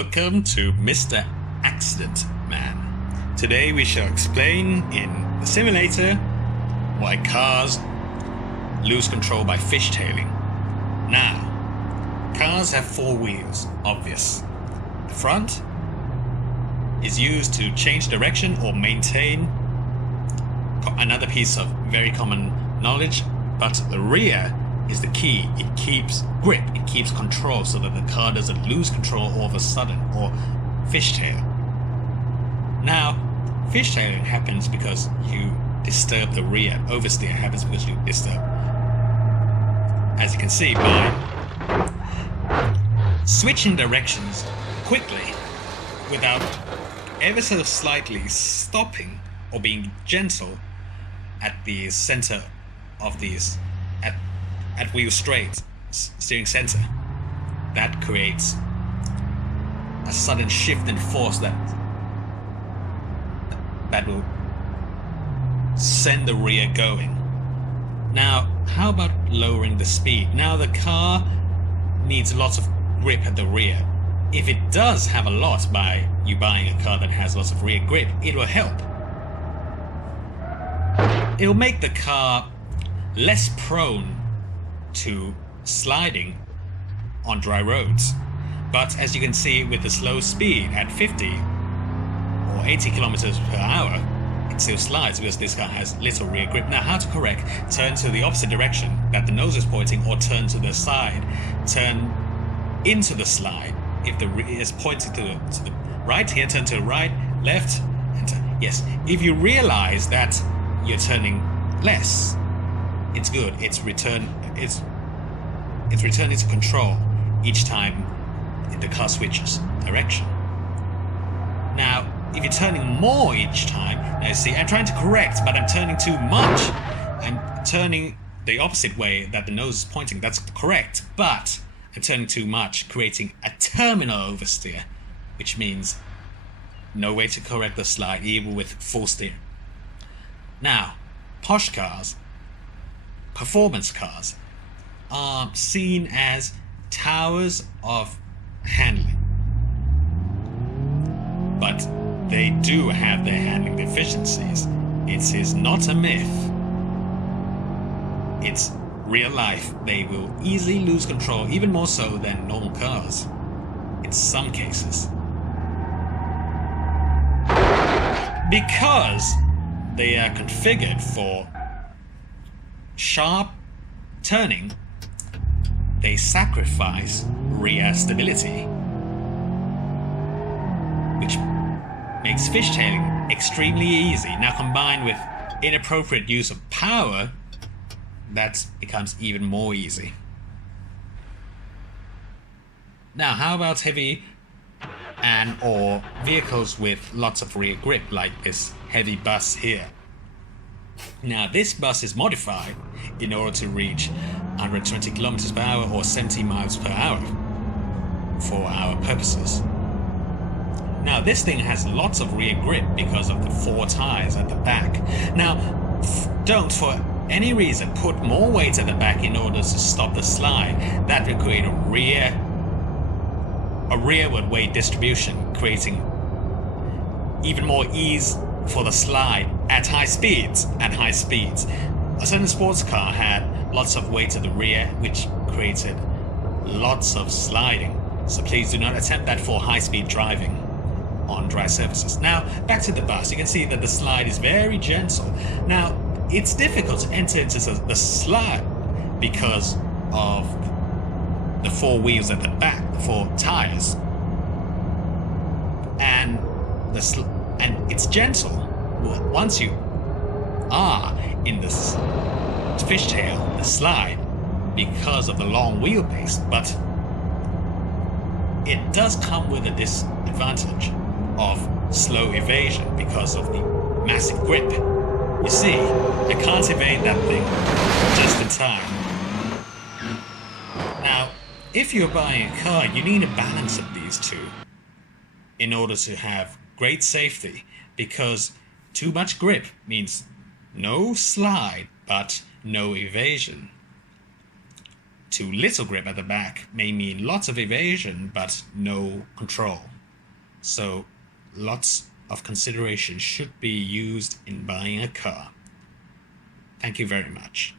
Welcome to Mr. Accident Man. Today we shall explain in the simulator why cars lose control by fishtailing. Now, cars have four wheels, obvious. The front is used to change direction or maintain, another piece of very common knowledge, but the rear is the key. It keeps grip, it keeps control so that the car doesn't lose control all of a sudden, or fishtail. Now, fishtailing happens because you disturb the rear. Oversteer happens because you disturb. As you can see, by switching directions quickly without ever so slightly stopping or being gentle at the center of these, at wheel straight, steering center, that creates a sudden shift in force that will send the rear going. Now, how about lowering the speed? Now the car needs lots of grip at the rear. If it does have a lot by you buying a car that has lots of rear grip, it will help. It will make the car less prone to sliding on dry roads. But as you can see, with the slow speed at 50 or 80 kilometers per hour, it still slides because this car has little rear grip. Now, how to correct? Turn to the opposite direction that the nose is pointing, or turn to the side. Turn into the slide. If the rear is pointing to the right here, turn to the right, left, and turn. Yes, if you realize that you're turning less, it's good. It's returning to control each time the car switches direction. Now, if you're turning more each time, now you see, I'm trying to correct, but I'm turning too much. I'm turning the opposite way that the nose is pointing. That's correct, but I'm turning too much, creating a terminal oversteer, which means no way to correct the slide, even with full steer. Now, posh cars, performance cars, are seen as towers of handling. But they do have their handling deficiencies. It is not a myth. It's real life. They will easily lose control, even more so than normal cars, in some cases. Because they are configured for sharp turning, they sacrifice rear stability, which makes fishtailing extremely easy. Now, combined with inappropriate use of power, that becomes even more easy. Now, how about heavy or vehicles with lots of rear grip, like this heavy bus here? Now, this bus is modified in order to reach 120 kilometers per hour or 70 miles per hour for our purposes. Now, this thing has lots of rear grip because of the four tires at the back. Now, don't for any reason put more weight at the back in order to stop the slide. That will create a rearward weight distribution, creating even more ease for the slide at high speeds. A certain sports car had lots of weight at the rear, which created lots of sliding. So please do not attempt that for high-speed driving on dry surfaces. Now, back to the bus. You can see that the slide is very gentle. Now, it's difficult to enter into the slide because of the four wheels at the back, the four tires, and it's gentle once you are in this fishtail, the slide, because of the long wheelbase. But it does come with a disadvantage of slow evasion because of the massive grip. You see, I can't evade that thing just in time. Now, if you're buying a car, you need a balance of these two in order to have great safety, because too much grip means no slide, but no evasion. too little grip at the back may mean lots of evasion but no control. So lots of consideration should be used in buying a car. Thank you very much.